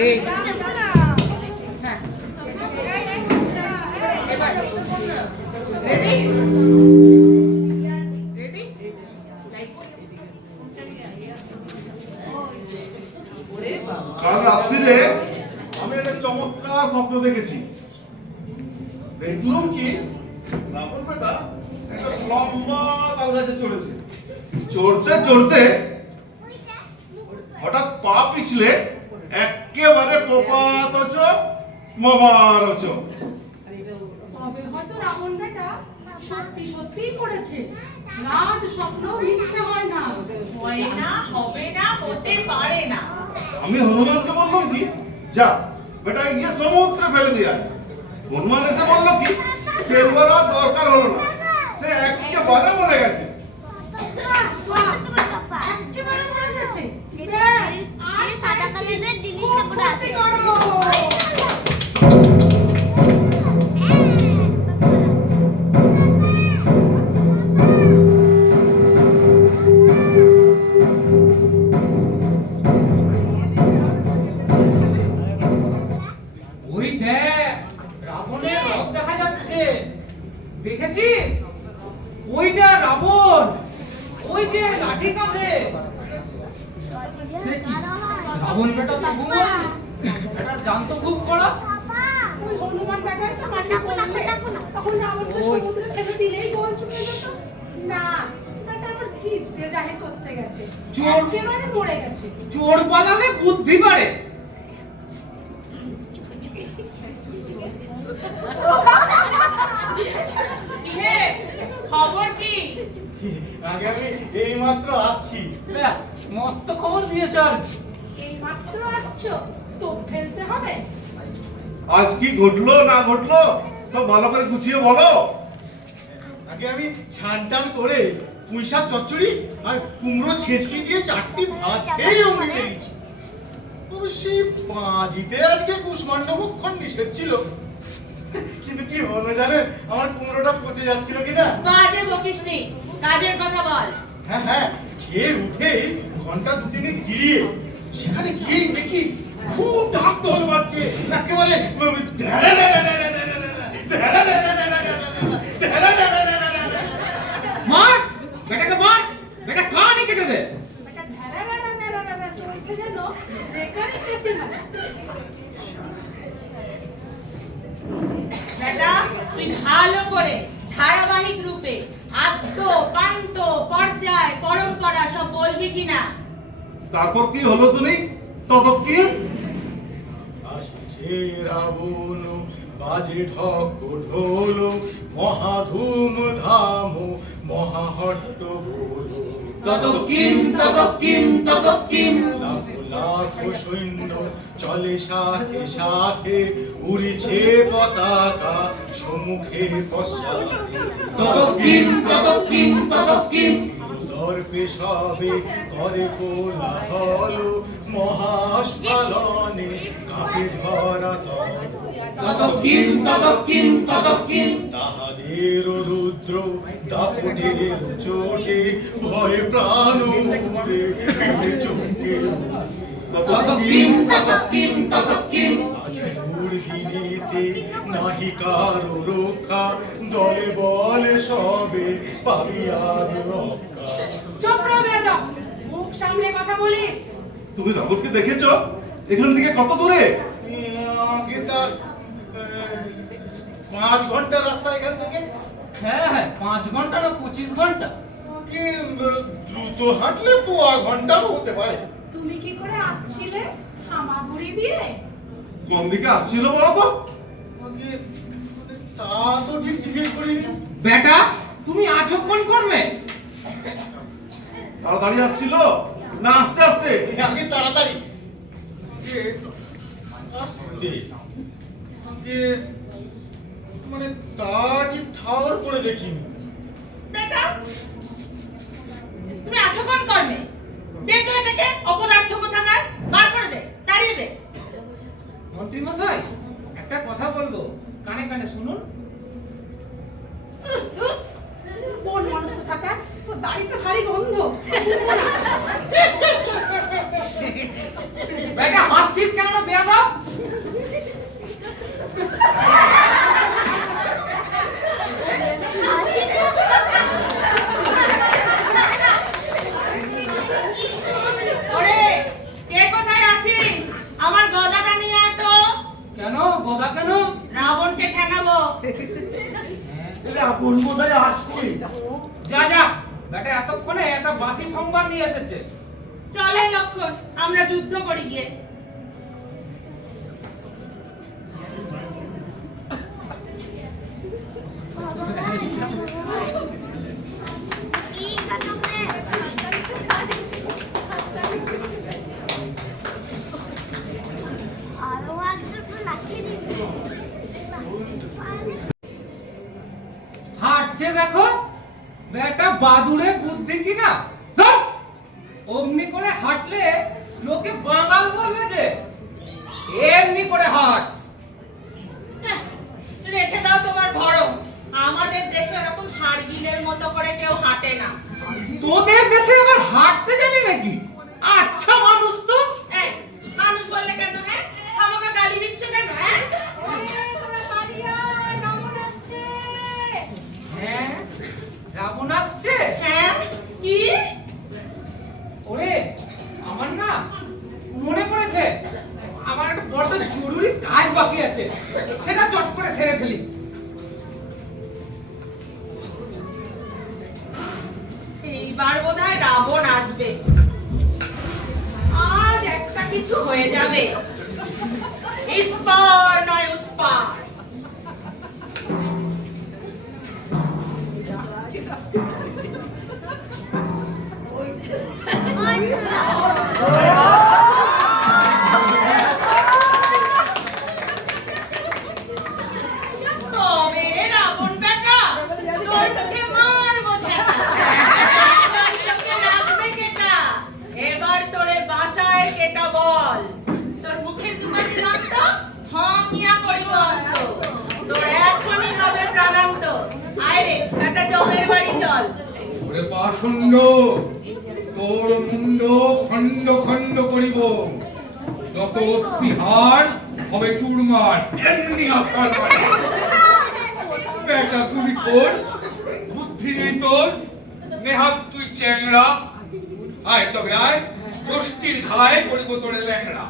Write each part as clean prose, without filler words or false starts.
এই ready ready কাল রাত্রিরে আমি একটা চমৎকার স্বপ্ন দেখেছি। দেখলাম কি রাবণ বেটা একটা লম্বা তাল গাছে চড়েছে, চড়তে চড়তে হঠাৎ পা পিছলে একেবারে পোপাত মামার তবে হয়তো রাবণ বেটা সত্যি সত্যিই পড়েছে। রাজ স্বপ্ন মিথ্যে হয় না। হয় না, হবে না, হতে পারে না। আমি হনুমানকে বললাম কি যা বেটা গিয়ে সমুদ্রে ফেলে দিয়ে আয়। হনুমান এসে বললো কি তেল ভরা দরকার হলো না, সে একেবারে মরে গেছে। একেবারে মরে গেছে। ব্যাস, আর সাদা কালারের জিনিসটা পুরো আছে। ওই দেখ রাবণের রথ দেখা যাচ্ছে, দেখেছিস? ওইটা রাবণ, ওই যে লাঠি কাঁধে। সে কি রাবণ বেটা তো ঘুমোয়, এটা জানতো খুব কড়া। ওই হনুমান বেটাই তো মাটি করলে তখন রাবণকে সমুদ্রে ফেলে দিলেই জল চলে যেত। না, এটা আমার ভিজতে জাহির করতে গেছে। চোর একেবারে মরে গেছে। চোর পালালে বুদ্ধি বাড়ে। কিরে, খবর কি? আগে আমি এইমাত্র আসছি। ব্যাস মস্ত খবর দিয়েছ। এই মাত্র আসছো, তো ফেলতে হবে। আজ কি ঘটলো না ঘটলো সব ভালো করে গুছিয়ে বলো। আগে আমি ছানটান করে পুঁইশাক চচ্চড়ি আর কুমড়ো ছেঁচকি দিয়ে চারটি ভাত খেয়ে অমৃত দিয়েছি। অবশ্যই পাঁজিতে আজকে কুষ্মাণ্ডভক্ষণ নিষেধ ছিল, কিন্তু কি হলো জানেন, আমার কুমড়োটা পচে যাচ্ছিল কিনা। বাজে বকিস নি, কাজের কথা বল। হ্যাঁ হ্যাঁ, খেয়ে উঠে ঘন্টা দুদিনে জিরিয়ে সেখানে গিয়েই দেখি খুব ডাক ঢোল বাজছে, একেবারে মার বেটাকে, মার বেটা কানই কেটে দে। এটা ঢেরা চলছে যেন বেকারি কেসি না। বেটা তুই ভালো করে ধারাবাহিক রূপে আদ্য পান্ত পর্যায় পরম্পরা সব বলবি কিনা? তারপর কি হলো শুনি ততক্ষণ। আসছে রাবণ বাজে ঢক ঢোল, মহাধুম ধাম মহাহট্টগোল। ততক্ষণ ততক্ষণ ততক্ষণ লাখ লাখ সৈন্য চলে সাথে সাথে, উড়িছে পতাকা সম্মুখে পশ্চাতে। ততক্ষণ ততক্ষণ ততক্ষণ দর্পে সবে করে কোলাহল, মহাস্ফলনে কাঁপে ধরাতল। ততক্ষণ ততক্ষণ ততক্ষণ তাহাদের রুদ্র দাপটের চোটে ভয়ে প্রাণ উড়ে চোখে। ততক্ষণ ততক্ষণ ততক্ষণ দুর্দিনেতে নাহি কারো রক্ষা, দলে বলে সবে পাবিয়ার রক্ষা। চুপ রে বেয়াদব, মুখ সামলে কথা বলিস। তুমি রাবণকে দেখেছো? এখান থেকে কত দূরে? আগে তার 5 ঘন্টা রাস্তা এখান থেকে। হ্যাঁ হ্যাঁ 5 ঘন্টা না 25 ঘন্টা। আগে দ্রুত হাঁটলে 1 ঘন্টাও হতে পারে। তুমি কি করে আসছিলে? হামাগুড়ি দিয়ে? কোন দিকে আসছিল বলো তো? আগে তা তো ঠিক জিজ্ঞেস করিনি। বেটা তুমি আছো কোন কর্মে? তাড়াতাড়ি আসছিল না আস্তে আস্তে? আগে তাড়াতাড়ি, আগে আস্তে, আগে মানে তা ঠিক ঠাওর করে দেখিনি। বেটা তুমি আছো কোন কর্মে? দে তো এটাকে, অপদার্থ কোথাকার, বার করে দে, তাড়িয়ে দে। মন্ত্রী মশাই একটা কথা বলবো, কানে কানে শুনুন। কোন মানুষ কোথাকার? তো দাড়িতে ভারী গন্ধ। বেটা হাসছিস কেন রে বেয়াদব? ওরে কে কোথায় আছিস? আমার গদাটা নিয়ে আয় তো। কেন গদা কেন? রাবণকে ঠেকাবো। রাবণ বোধহয় আসছে। যা যা, বেটা এতক্ষণে একটা বাসি সংবাদ নিয়ে এসেছে। চলে লক্ষণ, আমরা যুদ্ধ করি গিয়ে। আরো একটু লাগিয়ে দিচ্ছি। হাঁটছে দেখো, বেটা বাদুড়ে বুদ্ধি কিনা। ধর! অমনি করে হাঁটলে লোকে বাঙাল বলবে যে। এমনি করে হাঁট। রেখে দাও তোমার ভরম। আমাদের দেশে এরকম হাড়গিলের মতো করে কেউ হাঁটে না। তোদের দেশে আবার হাঁটতে জানি নাকি? আচ্ছা মানুষ তো। এই, মানুষ বললে কেন? হ্যাঁ, আমাকে গালি দিচ্ছ কেন? হ্যাঁ, তোমরা পালিয়ে আয়, রাবণ আসছে। হ্যাঁ, রাবণ আসছে। হ্যাঁ, কি? ওরে আমার না মনে পড়েছে, আমার একটা বড় জরুরি কাজ বাকি আছে, সেটা চট করে সেরে ফেলি। এইবার বোধহয় রাবণ আসবে। আজ একটা কিছু হয়ে যাবে। ইস্পার নয় উস্পার। তবে রাবণ বেটা, তোর তোকে মারবো ঝেঁটা। তোকে রাখবে কেটা? এবার তোরে বাঁচায় কেটা বল। তোর মুখের দুমাটি রক্ত হামিয়া করিব অস্ত। তোর এখনই হবে প্রাণান্ত। আয় রে, একটা জমের বাড়ি চল। ওরে পাষণ্ড, তোর মুন্ড খণ্ড খণ্ড করিব। যত অস্থিহার হবে চুরমার, এমনি আছাড় মারি। বেটা তুই কর, বুদ্ধি নেই তোর, নেহাত তুই চ্যাংড়া। আয় তবে আয়, গোষ্ঠীর ঘায়ে করিব তোরে ল্যাংড়া।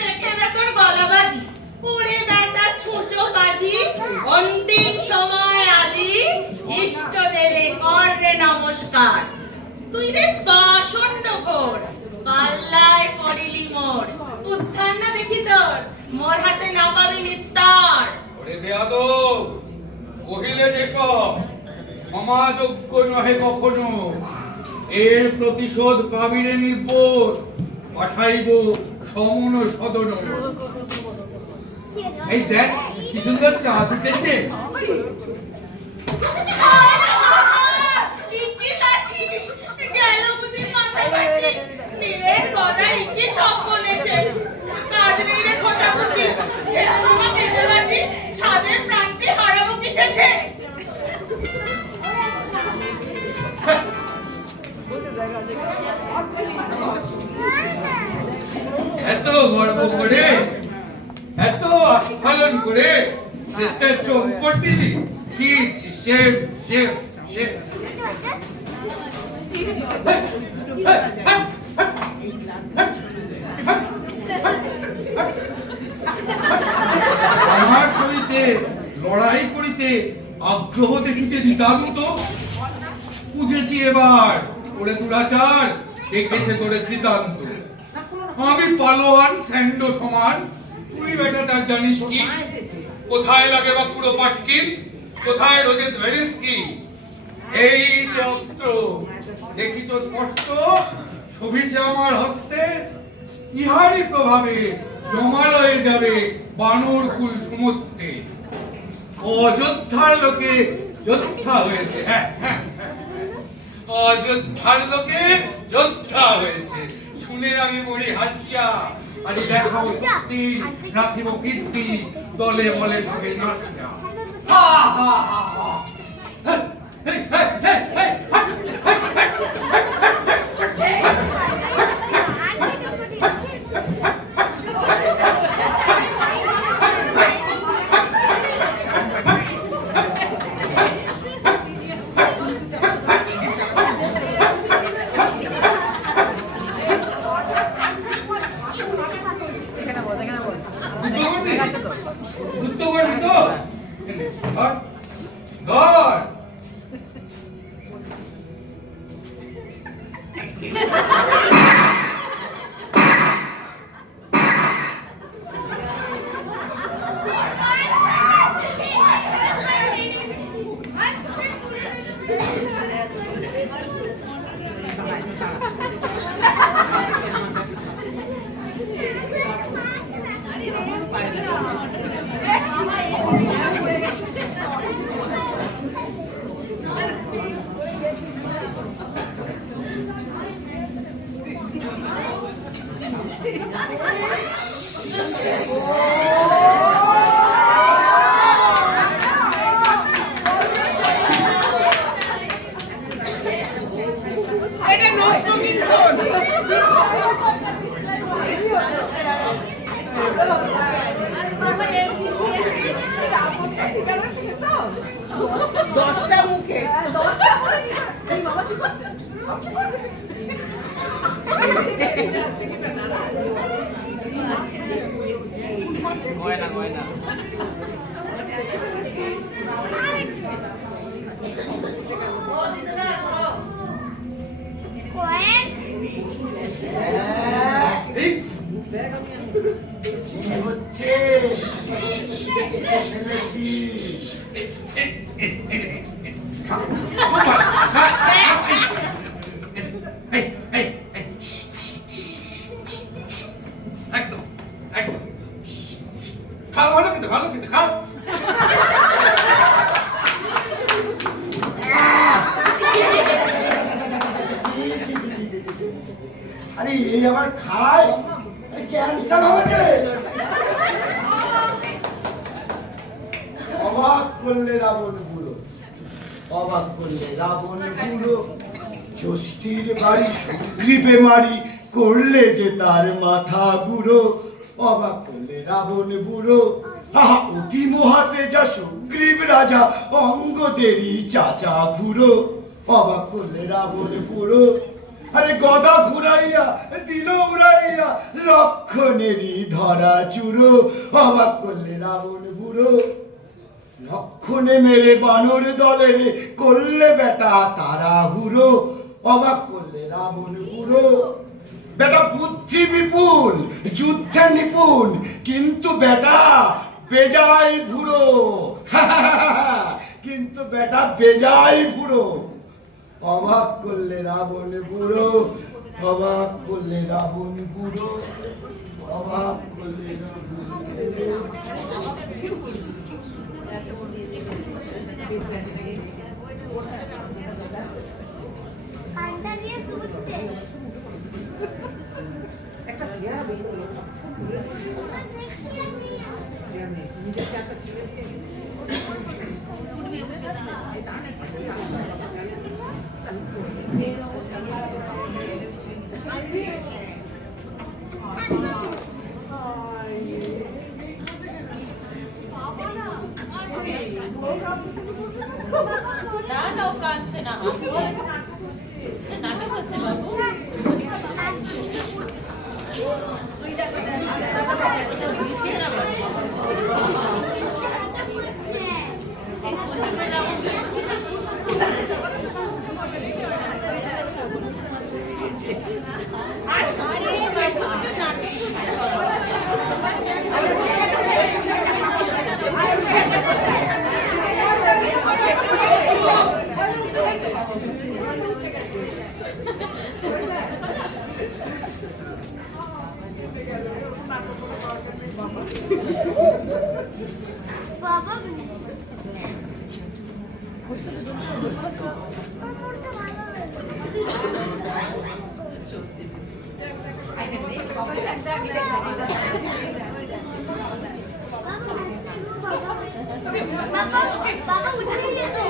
রেখে দে তোর গলাবাজি। ওরে বেটা ছুঁচো বাজি। অন্তিম সময় আজি, ইষ্ট দেবে কর রে নমস্কার। তুই রে পাষণ্ড ঘোর, পাল্লায় পড়িলি মোর। উদ্ধার না দেখি তোর, মোর হাতে না পাবি নিস্তার। ওরে বেয়াদব, কহিলে যেসব সমাযোগ্য নহে কখনো। এর প্রতিশোধ পাবিরে নির্বোধ, পাঠাইব সমন সদন। এই দেখ কি সুন্দর চাঁদ উঠেছে। ইকি লাঠি, গেল বুঝি মাথা বাজি। নীলের গলায় ইকি স্বপ্ন এসে। কাজ নেই রে খোঁচা খুঁচি, ছেলে তোমার কেঁদে বাজি। স্বাদের প্রাণটি হারাবো কি শেষে? এত গর্ব করে, এত আস্ফালন করে শেষটা চম্পট দিলি। ছি ছি, শেম শেম শেম। আমার সহিতে লড়াই করিতে আগ্রহ দেখিছে নিতান্ত। বুঝেছি এবার ওরে দুরাচার, দেখেছে তোরে কৃতান্ত। আমি পালোয়ান স্যান্ড সমান, তুই বেটা তার জানিস কি? কোথায় লাগে বা পুরো পাটকি, কোথায় রোজে ধরিস কি? এই যে অস্ত্র দেখিছ স্পষ্ট, শোভিছে আমার হস্তে। ইহারই প্রভাবে জমালয়ে যাবে বানর কুল সমস্তে। অযোধ্যার লোকে যোদ্ধা হয়েছে। হ্যাঁ হ্যাঁ, অযোধ্যার লোকে যোদ্ধা হয়েছে শুনে আমি মরি হাসিয়া। আজ দেখাবো শক্তি, রাখিব কীর্তি, দলে বলে ভাবে নাচিয়া। হা হা হা হা। এটা নো স্মোকিং জোন। দশটা মুখে গয়না গয়না এই কি হচ্ছে একদম একদম খাও, ভালো খেতে, ভালো খেতে, খাও। আরে এই আবার খায় ক্যান্সার হবে রে। অবাক করলে রাবণ বুড়ো, অবাক করলে রাবণ বুড়ো, ষষ্ঠীর বাড়ি সুগ্রীবে মারি করলে যে তার মাথা বুড়ো। অবাক করলে রাবণ বুড়ো, আহা অতি মহাতে যা সুগ্রীব রাজা অঙ্গদেরই চাচা বুড়ো। অবাক করলে রাবণ বুড়ো, আরে গদা ঘুরাইয়া দিল উড়াইয়া লক্ষণেরই ধরা চুরো। অবাক করলে রাবণ বুড়ো, লক্ষণে মেরে বানর দলের করলে বেটা তারা হুড়ো। অবাক করলে রাবণ বুড়ো, বেটা বুদ্ধি বিপুল যুদ্ধে নিপুণ কিন্তু বেটা বেজায় বুড়ো। কিন্তু বেটা বেজায় বুড়ো। অবাক করলে রাবণ বুড়ো, অবাক করলে রাবণ বুড়ো, অবাক করলে রাবণ বুড়ো। পান্তা দিয়ে তুলছে একটা চেয়ার বেশি নিজেকে একটা ছেলে দিয়ে না না ও কাঁদছে না, নাটক হচ্ছে বাবু। বাবা মনটা ভালো বাবা উঠে গেছে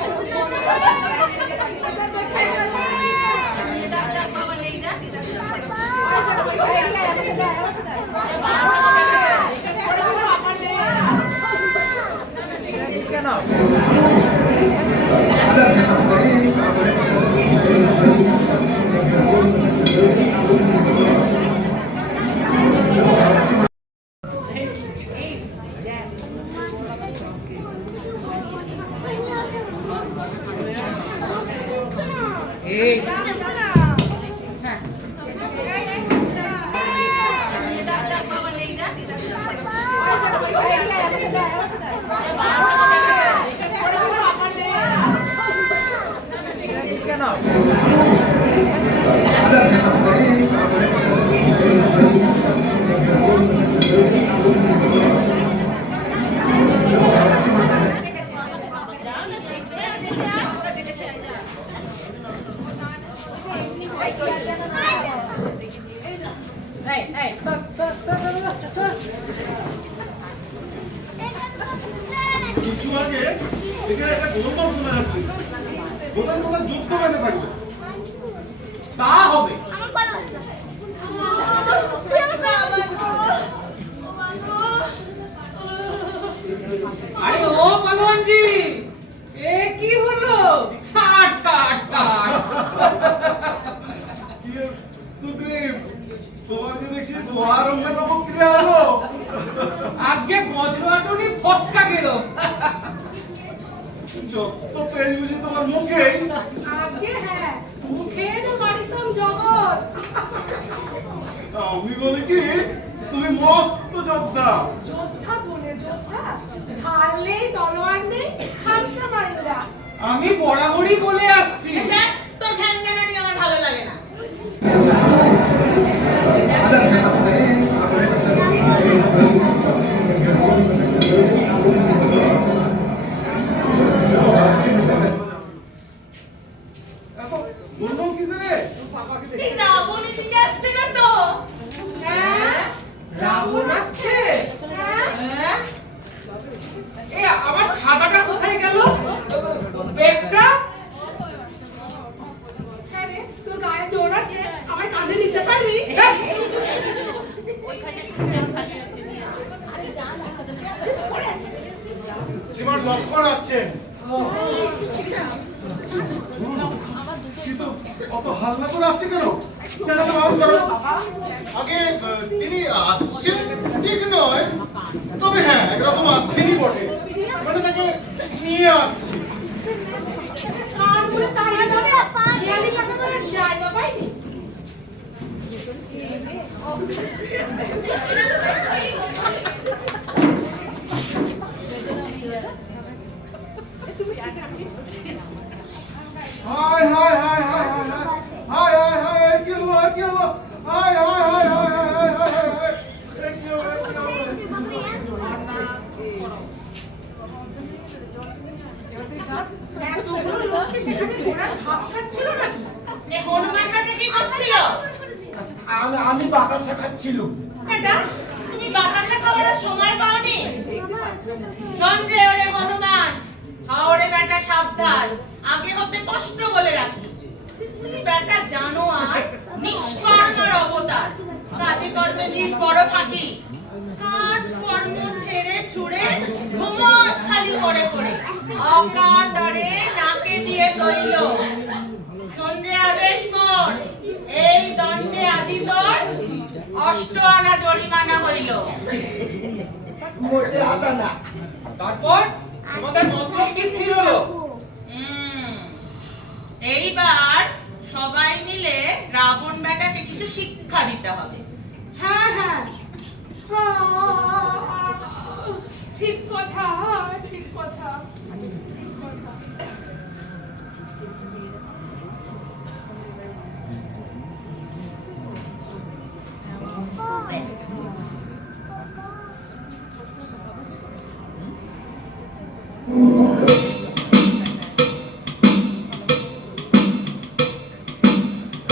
এই নাও কিছু আগে এখানে একটা গোলমাল শোনা যাচ্ছে কোথায় কোথায় যুদ্ধ বেঁধে থাকবে তা হবে। আমার ভালো আরে ও পালোয়ানজি, এ কি হলো? ছাড় ছাড় ছাড়। কি রে, সুগ্রীব তোমার যে দেখছি মহারঙ্গের নবক্রিয়া হলো আগে বজ্রাটনি ফসকা গেল। যত তেজ বুঝি তোমার মুখে আগে হ্যাঁ, মুখে তো মারিতাম জগৎ। আমি বলি কি তুমি মস্ত যোদ্ধা যোদ্ধা বলে যোদ্ধা, ঢাল নেই তলোয়ার নেই, খামচা মারে যা। আমি বরাবরই বলে আসছি। দেখ, তোর ধ্যান জ্ঞানানি আমার ভালো লাগে না। এত বললাম কিসে রে এই রাবণ এদিকে আসছে না তো? হ্যাঁ রাবণ আসছে? হ্যাঁ হ্যাঁ? এ আমার খাতাটা কোথায় গেল? ব্যাগটা? হ্যাঁ রে, তোর গায়ে জোর আছে, আমার কাঁধে নিতে পারবি? এবার লক্ষণ আসছেন। কিন্তু অত হাল্লা করে আসছে কেন চ্যানেল অন করো আগে তিনি আসছেন ঠিক নয়, তবে হ্যাঁ একরকম আসছেনই বটে, মানে তাকে নিয়ে আসছে। কান মুড়ে তাড়িয়ে দাও, হেয়ালি কাটা করে জায়গা পাইনি। হায় হায় হায় হায় হায় হায় হায় হায় কি হলো কি হলো হায় হায় হায় হায় হায় হায় হায় হায় হায় এ কি হলো কি হলো এতগুলো লোককে সেখানে ঘোড়া ঘাস খাচ্ছিল নাকি? এ হনুমানটা কি করছিল? আমি বাতাসা খাচ্ছিলাম এটা তুমি বাতাসা খাওয়ার আর সময় পাওনি? সন্ধ্যে ওরে হনুমান, হাওড়ে বেটা সাবধান, আগে হতে কষ্ট বলে রাখি। তুমি বেটা জানো আর নিষ্কর্মার অবতার, কাজে কর্মে দিস বড় ফাঁকি, কাজ কর্ম ছেড়ে ছুড়ে ঘুমোস খালি করে করে, অকাতরে নাকে দিয়ে তৈল। সন্ধ্যে আদেশ মোর, এই দণ্ডে আদি তোর 8 আনা জরিমানা হইল। মোটে আটা না তারপর তোমাদের মতলব কি স্থির হলো? এইবার সবাই মিলে রাবণ বেটাকে কিছু শিক্ষা দিতে হবে। হ্যাঁ হ্যাঁ, ঠিক কথা, ঠিক কথা, ঠিক কথা।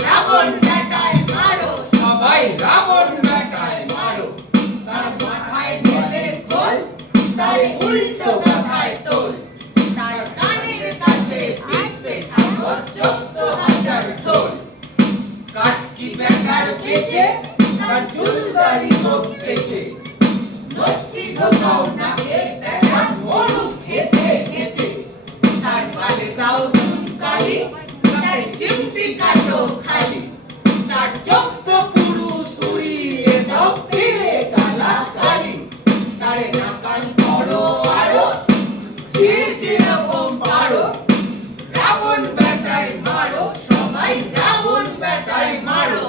রাবণ বেটায় মারো, সবাই রাবণ বেটায় মারো, তার মাথায় ঢেলে খোল, তার উল্টো গাথায় তোল, তার কানের কাছে টিপতে থাকো 14,000 ঢোল। কাটকি বেটার পেছে, তার চুলদারি বকছেছে, লস্যি ঢোকাও নাকে, বেটা মরু খেছে খেছে, তার গালে দাও চুনকালি, তার চিমটি কাটো খালি, তার 14 পুরুষ উড়িয়ে দাও ফিরে গালা কালি, তারে নাকাল করো আরো, যে যেরকম পারো, রাবণ বেটায় মারো, সবাই রাবণ বেটায় মারো।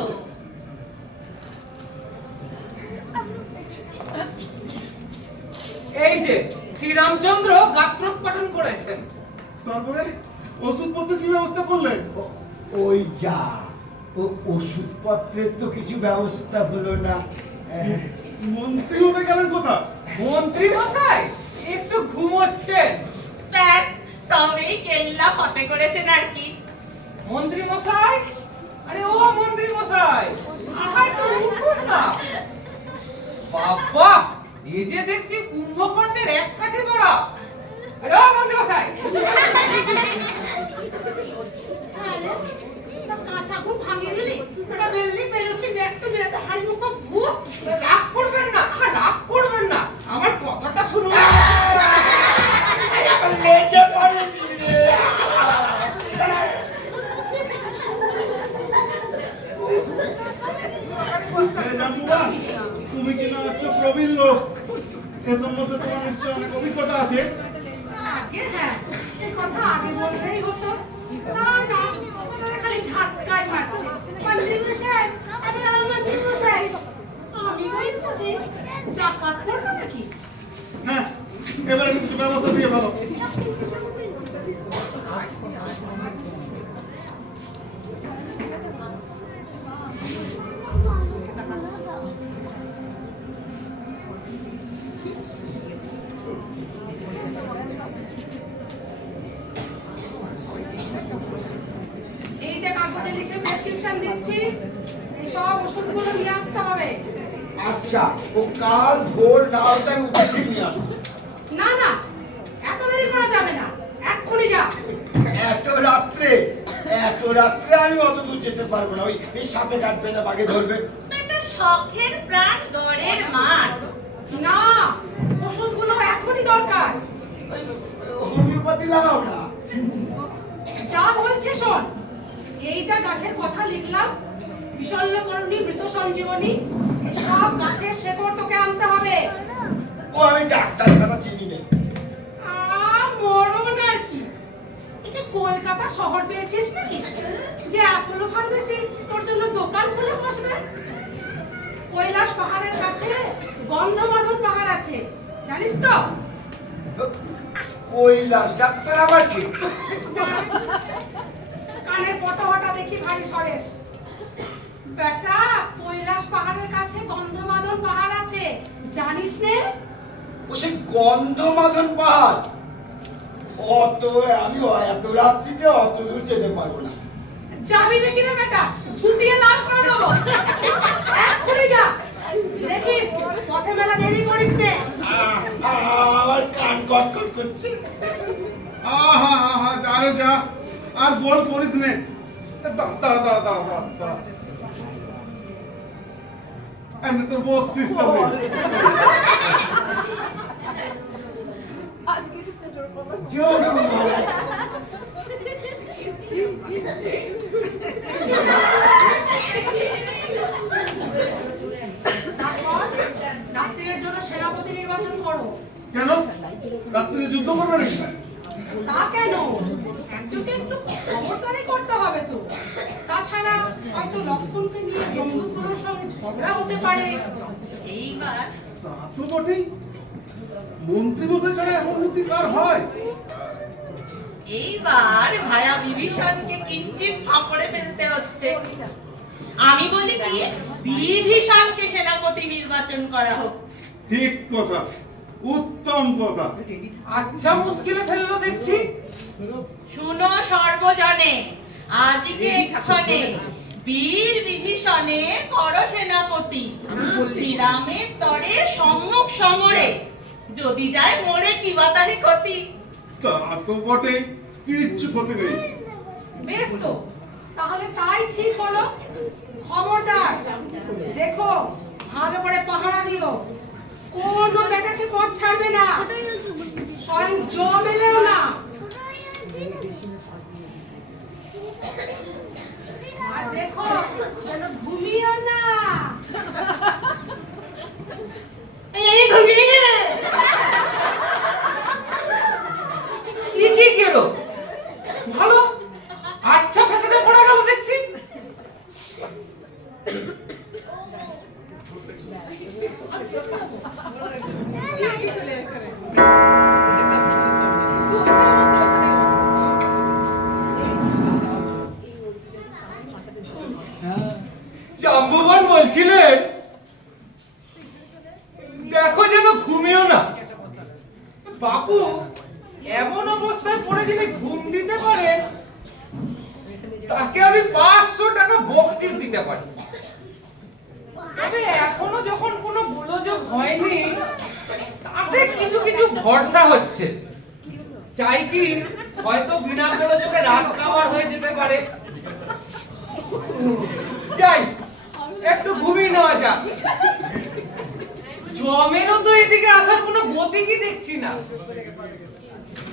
এই যে শ্রীরামচন্দ্র গাত্রোৎপাটন করেছেন। তারপরে ওষুধপত্রের কি ব্যবস্থা করলেন? ওই যা ওষুধপত্রের তো কিছু ব্যবস্থা হলো না। মন্ত্রী হতে গেলেন কোথা? মন্ত্রী মশাই একটু ঘুমোচ্ছেন। ব্যাস তবেই কেল্লা ফতে করেছেন আর কি। মন্ত্রী মশাই, আরে ও মন্ত্রী মশাই, আহাই তো উঠুন না। বাবা, এই যে দেখছি কুম্ভকর্ণের এক কাঠি বড়া। আরে ও মন্ত্রী মশাই, কাঁচা ঘুম ভাঙিয়ে দিলি, ওটা বেললি বেরোসি দেখতে বেরোতে হাড়ি মুখ ভূত। রাগ করবেন না, রাগ করবেন না, আমার কথাটা শুনুন। লেজে পড়ে দিলি রে। জানবা তুমি কি না হচ্ছে প্রবীণ লোক, এ সম্বন্ধে তোমার নিশ্চয় অনেক অভিজ্ঞতা আছে। আগে হ্যাঁ, সে কথা আগে বললেই হতো। না না, ওরা খালি ধাক্কায় মারছে। মন্ত্রী মশাই, আরে মন্ত্রী মশাই, আমি বলছি ডাকাত করবে নাকি? হ্যাঁ, এবারে কিছু ব্যবস্থা দিয়ে ভালো। এই যে কাগজে লিখে প্রেসক্রিপশন দিচ্ছি, এই সব ওষুধগুলো নিয়ে আসতে হবে। আচ্ছা, ও কাল ভোর না হতে আমি উঠে নিয়ে আসবো। না না, এত দেরি করা যাবে না, এক্ষুনি যা। এত রাত্রে আমি অত দূর যেতে পারবো না। ওই এই সাপে কাটবে না, বাঘে ধরবে। একটা শখের প্রাণ গড়ের মাঠ। না, ওষুধগুলো এখনই দরকার। হোমিওপ্যাথি লাগাও না। যা বলছে শোন, এই যা গাছের কথা লিখলাম, বিশল্যকরণী, মৃত সঞ্জীবনী, এই সব গাছের শেকড় তোকে আনতে হবে। ও আমি ডাক্তারখানা চিনি না। মরণ আর কি, এটা কলকাতা শহর পেয়েছিস নাকি যে অ্যাপোলো ফার্মেসি তোর জন্য দোকান খুলে বসবে? কৈলাস পাহাড়ের কাছে গন্ধমাদন পাহাড় আছে, জানিস তো? কৈলাস ডাক্তার আবার কি? কানের পটোহটা দেখি ভারী সরেস। বেটা, কৈলাস পাহাড়ের কাছে গন্ধমাদন পাহাড় আছে, জানিস নে? ও সেই গন্ধমাদন পাহাড়। আমি এত রাত্রিতে অত দূর যেতে পারবো না। যাবি নাকি রে বেটা? ছুটিয়ে লাল করে দেবো। এক্ষুনি যা, দেখিস পথে মেলা দেরি করিস নে। আমার কান কটকট করছে। আহা হা হা, আরে যা, আর বল করিস নে। দাঁড়া দাঁড়া দাঁড়া দাঁড়া দাঁড়া, এমনি তোর বহুত সিস্টেম নেই। জোর মহারাজ। রাত্রির জন্য সেনাপতি নির্বাচন করো। কেন? রাত্রে যুদ্ধ করবে নাকি? তা কেন? একজনকে একটু খবরদারি করতে হবে তো। তাছাড়া হয়তো লক্ষণকে নিয়ে জমদূতগুলোর সঙ্গে ঝগড়া হতে পারে। এইবার তা তো বটেই, মন্ত্রী মশাই ছাড়া এমন বুদ্ধি কার হয়? এইবার ভায়া বিভীষণকে কিঞ্চিত ফাঁপড়ে ফেলতে হচ্ছে। আমি বলি কি, বিভীষণকে সেনাপতি নির্বাচন করা হোক। ঠিক কথা, উত্তম কথা। আচ্ছা, মুশকিলে ফেললো দেখছি। শুনো সর্বজনে, আজকে এক্ষণে বীর বিভীষণে কর সেনাপতি। শ্রীরামের তরে সম্মুখ সমরে, যদি যায় মরে কি বা তারি ক্ষতি। তা তো বটেই, কিচ্ছু ক্ষতি নেই। বেশ তো, তাহলে তাই ঠিক হলো। খবরদার দেখো, ভালো করে পাহারা দিও, কোনো বেটাকে পথ ছাড়বে না, স্বয়ং জম এলেও না। আর দেখো যেন ঘুমিও না। এই ঘুমিয়ে গেলে কি গেল? ভালো, আচ্ছা ফেসে পড়ে গেল দেখছি। তাকে আমি 500 টাকা বকশিশ দিতে পারি। তবে এখনো যখন কোনো গোলযোগ হয়নি, তাতে কিছু কিছু ভরসা হচ্ছে। চাই কি হয়তো বিনা গোলযোগে রাত কাবার হয়ে যেতে পারে। যাই একটু ঘুমিয়ে নেওয়া যাক। জমেরও তো এদিকে আসার কোনো গতি কি দেখছি না।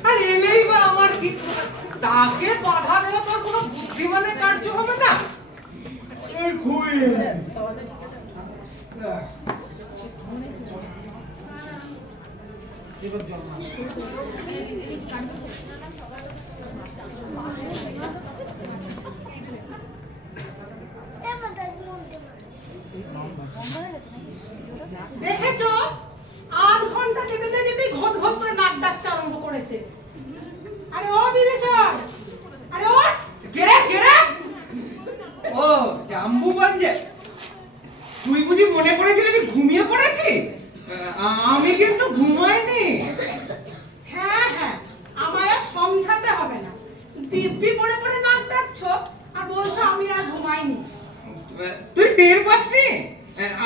আর এলেই বা আমার কি, তাকে বাধা দেওয়া তোর কোনো বুদ্ধিমানের কার্য হবে না। দেখেছো, আধ ঘন্টা যেতে যেতে ঘট ঘট করে নাক ডাকতে আরম্ভ করেছে। আরে ও বিবেশন, আরে ওঠ। কেরে কেরে, ও জাম্বু বাঞ্জে, তুই বুঝি মনে করেছিলি আমি ঘুমিয়ে পড়েছি? আমি কিন্তু ঘুমাইনি। হ্যাঁ হ্যাঁ, আমায় আর সমঝাতে হবে না। দিব্যি পড়ে পড়ে নাক ডাকছো আর বলছো আমি আর ঘুমাইনি। তুই টের পাসনি?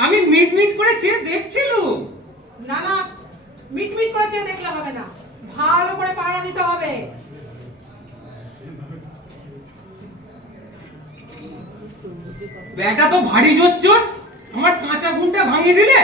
আমি মিট মিট করে চেয়ে দেখছিলুম। না না, মিট মিট করে চেয়ে দেখলে হবে না, ভালো করে পাহারা দিতে হবে। ব্যাটা তো ভারী জোচ্চর, আমার কাঁচা ঘুমটা ভাঙিয়ে দিলে।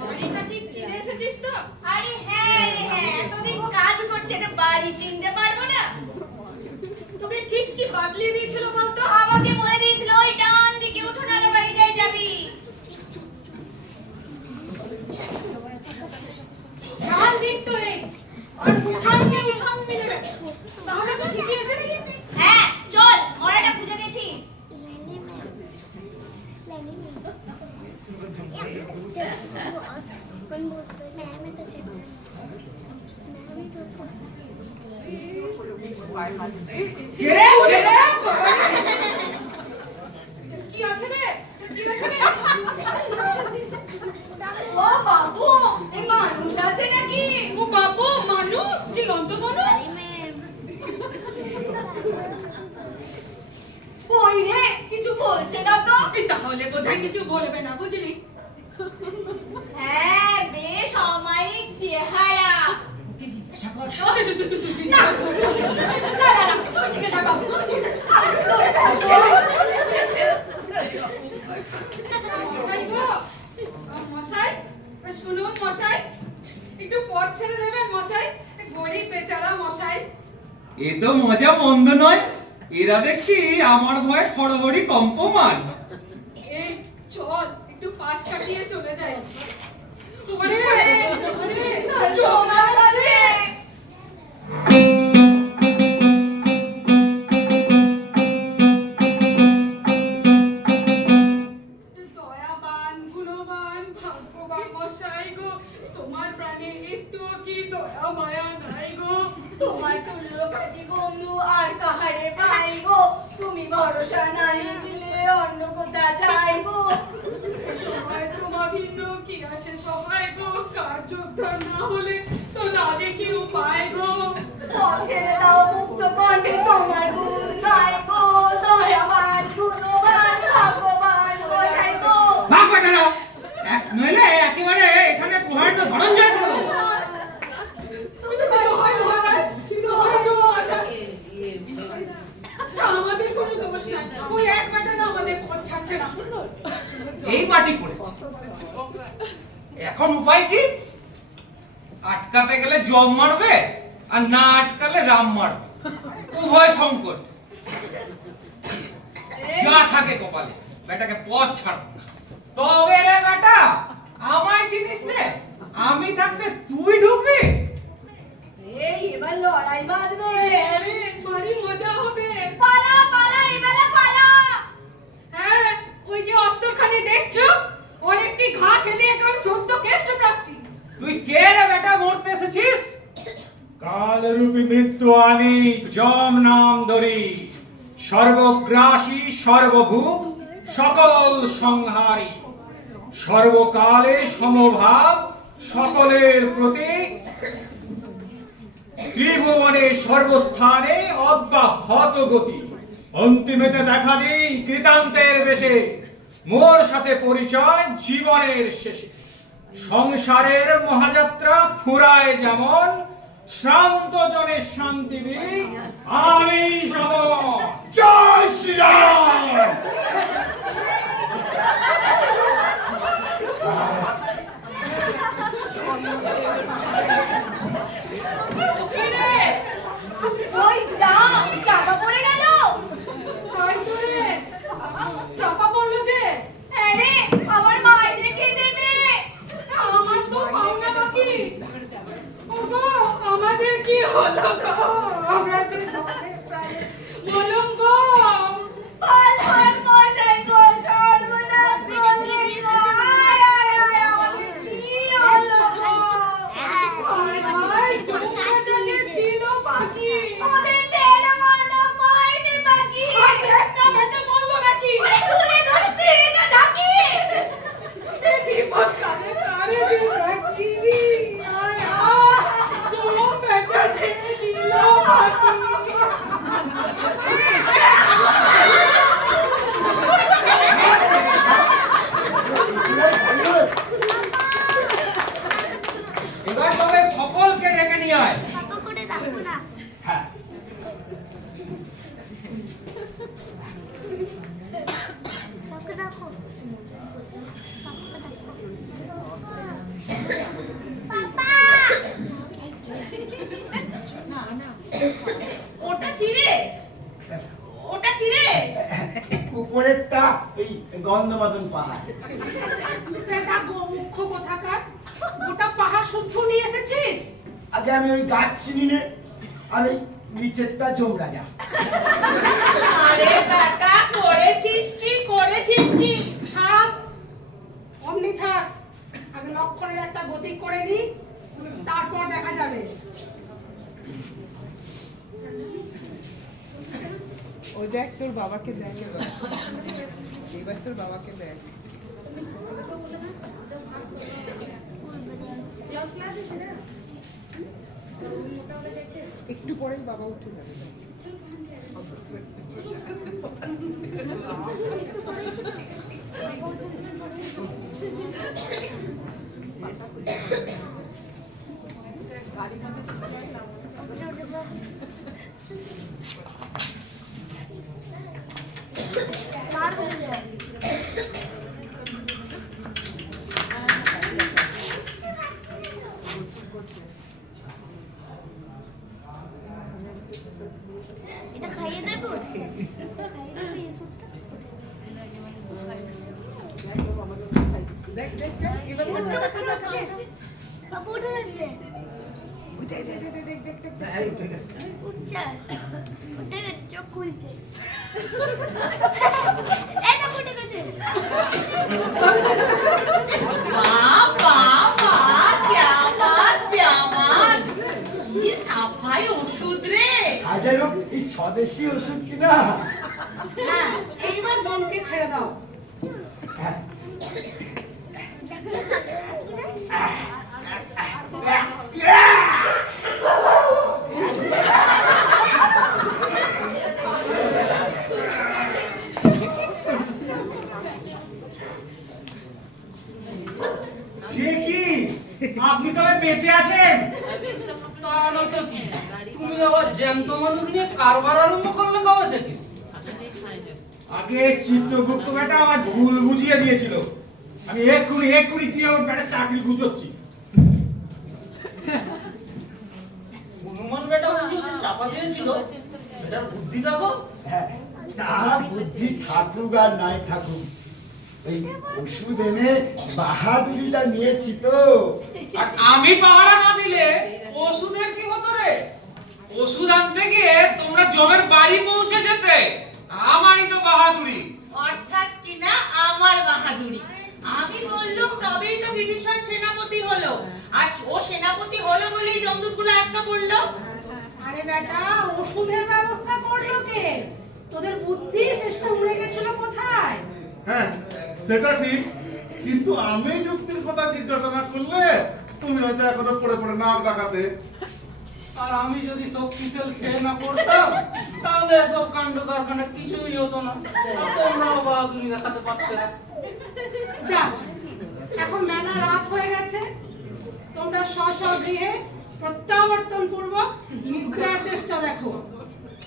বাড়িটা ঠিক চিনে এসেছিস তো? আরে হ্যাঁ রে হ্যাঁ, এতদিন কাজ করছে, এটা বাড়ি চিনতে পারবো না? তোকে ঠিক কি বাদলিয়ে দিয়েছিল বলতো? আমাকে বলে দিয়েছিল ওই ডান দিকে উঠোনালা বাড়িটায় যাবি। ডান দিক তো রে, আর উঠানকে উঠান মিলে রাখো। তাহলে তো ঠিকই আছে নাকি? হ্যাঁ, চল মরাটা খুঁজে দেখি। কেরে কেরে, কি আছে রে? কি আছে রে? ও বাবু, এই মানুষ আছে নাকি? ও বাবু, মানুষ? জীবন্ত মানুষ? ওই রে, কিছু বলছে না তো? তাহলে বোধহয় কিছু বলবে না, বুঝলি? হ্যাঁ, বেশ অমায়িক চেহারা। ওকে জিজ্ঞাসা কর। না, না, না, না, তুমি জিজ্ঞাসা কর, তুমি জিজ্ঞাসা কর। মশাই, শুনুন মশাই, একটু পথ ছেড়ে দেবেন মশাই, গরিব বেচারা মশাই। এ তো মজা মন্দ নয়। এরা দেখছি আমার ভয়ে খড়গড়ি কম্পমান। এই চল একটু পাশ কাটিয়ে চলে যাই। ওরে ওরে, চোখ আছে। দয়াবান গুণবান ভাগ্যবান মশাই গো, তোমার প্রাণে একটু কি দয়া মায়া নাই গো। তোমার তুল্য কাটি বন্ধু আর কাহারে পাইবো, তুমি ভরসা নাই দিলে অন্য কোথা যাইবো। সবাই তোমার ভিন্ন কি আছে সবাই গো, কার্য উদ্ধার না হলে তো না দেখি উপায় গো। পথে দাও মুক্ত কণ্ঠে তোমার গুণ গাইবো, দয়াবান গুণবান ভাগ্যবান মশাই গো। ভাগ বেটারা, নইলে একেবারে এখানে প্রহারটা ধনঞ্জয় করে দেবো। হয় মহারাজ, হয় গো মহারাজ। আমাদের কোনো দোষ নাই, ওই এক বেটা না আমাদের পথ ছাড়ছে না। এই মাটি করেছে, এখন উপায় কি? আটকাতে গেলে জম মারবে, আর না আটকালে রাম মারবে, উভয় সংকট। যা থাকে কপালে, বেটাকে পথ ছাড়বো না। তবে রে বেটা, আমায় চিনিস নে, আমি থাকতে তুই ঢুকবি? এই এবার লড়াই বাঁধবে। আরে ভারী মজা হবে। পালা পালা, এবেলা পালা। হ্যাঁ, ওই যে অস্ত্রখানি দেখছো, ওর একটি ঘা ফেলে চোদ্দ কেষ্ট প্রাপ্তি। তুই কে রে বেটা মরতে এসেছিস? কালরূপী মৃত্যু আমি যম নাম ধরি, সর্বগ্রাসী সর্বভূম সকল সংহারী, সর্বকালে সমভাব সকলের প্রতীক, ত্রিভুবনে সর্বস্থানে অব্যাহত গতি, অন্তিমেতে দেখা দিই কৃতান্তের বেশে, মোর সাথে পরিচয় জীবনের শেষে, সংসারের মহাযাত্রা ফুরায় যেমন, শান্ত জনে শান্তি দিই আমি সমন। জয় শ্রীরাম। ওই যা চাপা পড়ে গেল। তাই তো রে, চাপা পড়লো যে। আরে আমার মায়ের রেখে দেবে। আমার তো পাওনা বাকি। ওগো, আমাদের কি হলো গো? আমরা যে বলুন গো। পাল হার মশাই গো, সর্বনাশ করলে গো। আয় আয় আয় আমার কি হলো গো? আয় আয়, চৌকাটাকে দিল বাকি। ওদের তেরো আনা মাইনে বাকি। একটা বেটা বললো নাকি? ওরে চুলে ধরে সিঁড়িটা ঝাঁকি। এই বিপদ কালে কারে যে বাকি। আয় আয়, চলো বেটা যে দিল বাকি। এবার তবে সকলকে ডেকে নিয়ে আয়। হ্যাঁ, ওটা কি রে? ওটা কি রে? উপরেরটা এই গন্ধমাদন পাহাড়। বেটা গোমুখ কোথাকার, গোটা পাহাড় শুদ্ধ নিয়ে এসেছিস। আগে আমি ওই গাছ চিনি নে, আর ওই নিচেরটা যমরাজা। আরে বেটা, করেছিস কি? করেছিস কি? থাক, অমনি থাক। আগে লক্ষণের একটা গতি করে নি, তারপর দেখা যাবে। ওই দেখ তোর বাবাকে দেখ এবার, এবার তোর বাবাকে দেখ। একটু পরেই বাবা উঠে যাবে। এটা খাইয়ে দেবো। দেখ দেখ দেখ এবার দেখ, উঠে দেখ, দেখ, যাচ্ছে, দেখ। বাবু উঠে যাচ্ছে। ওই দেখ দেখ দেখ দেখ দেখ দেখ দেখ। হ্যাঁ, উঠে গেছে। উঠছে, উঠে গেছে, চোখ খুলছে। এই তো উঠে গেছে। বাহ, বাহ, বাহ, क्या बात, क्या बात। ये সাফাই ওষুধ রে। হাজারো এই স্বদেশি ওষুধ কিনা। হ্যাঁ, এইবার জমকে ছেড়ে দাও। হ্যাঁ। সে কি, আপনি তবে বেঁচে আছেন? তা নয়তো কি, তুমি আবার জ্যান্ত মানুষ নিয়ে কারবার আরম্ভ করলে কবে থেকে? আগে চিত্রগুপ্ত বেটা আমার ভুল বুঝিয়ে দিয়েছিল। আমি এক্ষুনি দিয়ে ওর বেটা চাকরি গুছোচ্ছি। হনুমান বেটা বুঝি ওকে চাপা দিয়েছিল, বেটার বুদ্ধি দেখো। হ্যাঁ, তা বুদ্ধি থাকুক আর নাই থাকুক, এই ওষুধ এনে বাহাদুরিটা নিয়েছি তো। আর আমি পাহারা না দিলে ওষুধের কি হতো রে? ওষুধ আনতে গিয়ে তোমরা জমের বাড়ি পৌঁছে যেতে, আমারই তো বাহাদুরি। অর্থাৎ কিনা আমার বাহাদুরি। আমি বললুম তবেই তো বিভীষণ ধাক্কা পড়লো? আরে বেটা, ওষুধের ব্যবস্থা করলো কে? তোদের বুদ্ধি শেষটা উড়ে গেছিল কোথায়? হ্যাঁ সেটা ঠিক, কিন্তু আমি যুক্তির কথা জিজ্ঞাসা না করলে তুমি হয়তো এখনো পড়ে পড়ে নাক ডাকাতে। আর আমি যদি শক্তি তেল খেয়ে না পড়তাম তাহলে এসব কাণ্ড কারখানা কিছুই হতো না, আর তোমরাও বাহাদুরি দেখাতে পারতে না। যা, এখন মেলা রাত হয়ে গেছে, তোমরা স্ব-স্ব-গৃহে প্রত্যাবর্তন পূর্বক নিদ্রার চেষ্টা দেখো।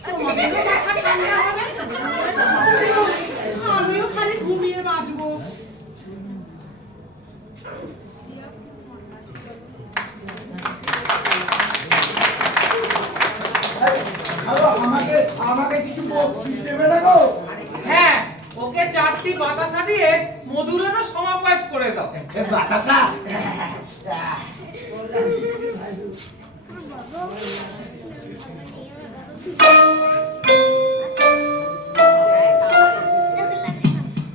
তোমাদেরও মাথা ঠান্ডা হবে, আমিও খালি ঘুমিয়ে বাঁচবো। আমাকে আমাকে কিছু বকশিস দেবে না গো? হ্যাঁ, ওকে 4টি বাতাসা দিয়ে মধুরেরও সমাপ্ত করে দাও। বাতাসা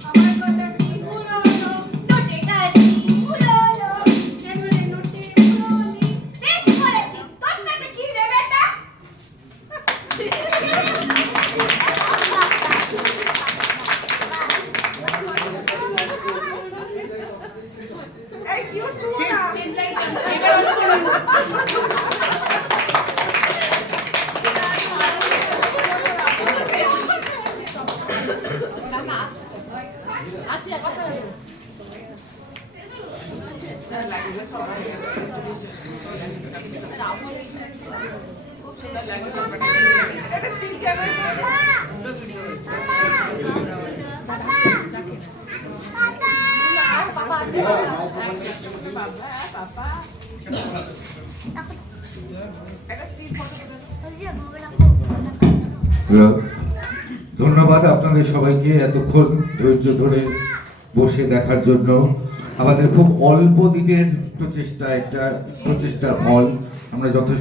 আমার কথাটি পুরনো নোটে কাশি পুরনো এগুলো নোটে পুরনি বেশ করেছি তোর তাতে কি রে বেটা ধন্যবাদ আপনাদের সবাইকে এতক্ষণ ধৈর্য ধরে বসে দেখার জন্য। আমাদের খুব অল্প দিনের প্রচেষ্টার ফল আমরা যথেষ্ট